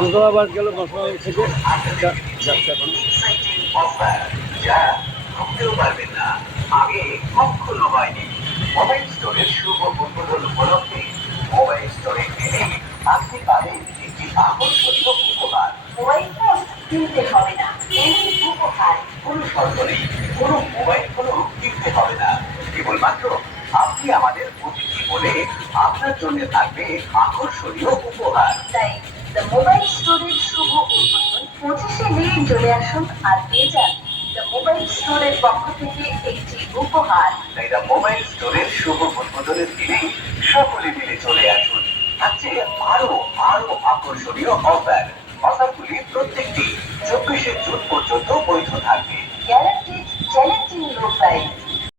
দুর্গাবাদ গেল মশলা থেকে যাচ্ছে এখন। যা ভাবতেও পারবেন না আগে কখনো হয়নি। মোবাইল স্টোরের শুভ উদ্বোধন উপলক্ষে মোবাইল স্টোরে গেলে আপনি পাবেন একটি আকর্ষণীয় উপহার। মোবাইল ফোন কিনতে হবে না, উপহার কোনো শর্ত নেই। কোনো মোবাইল ফোনও কিনতে হবে না, কেবলমাত্র আপনি আমাদের অতিথি বলে আপনার জন্য থাকবে আকর্ষণীয় উপহার। তাই দ্য মোবাইল স্টোরের শুভ উদ্বোধন 25শে মে চলে আসুন আর পেয়ে যান দ্য মোবাইল স্টোরের পক্ষ থেকে একটি উপহার। তাই দ্য মোবাইল স্টোরের শুভ উদ্বোধনের দিনে সকলে মিলে চলে আসুন। থাকছে আরো আরো আকর্ষণীয় অফার। অফারগুলি প্রত্যেকটি 24শে জুন পর্যন্ত বৈধ থাকবে। Guaranteed challenging low price.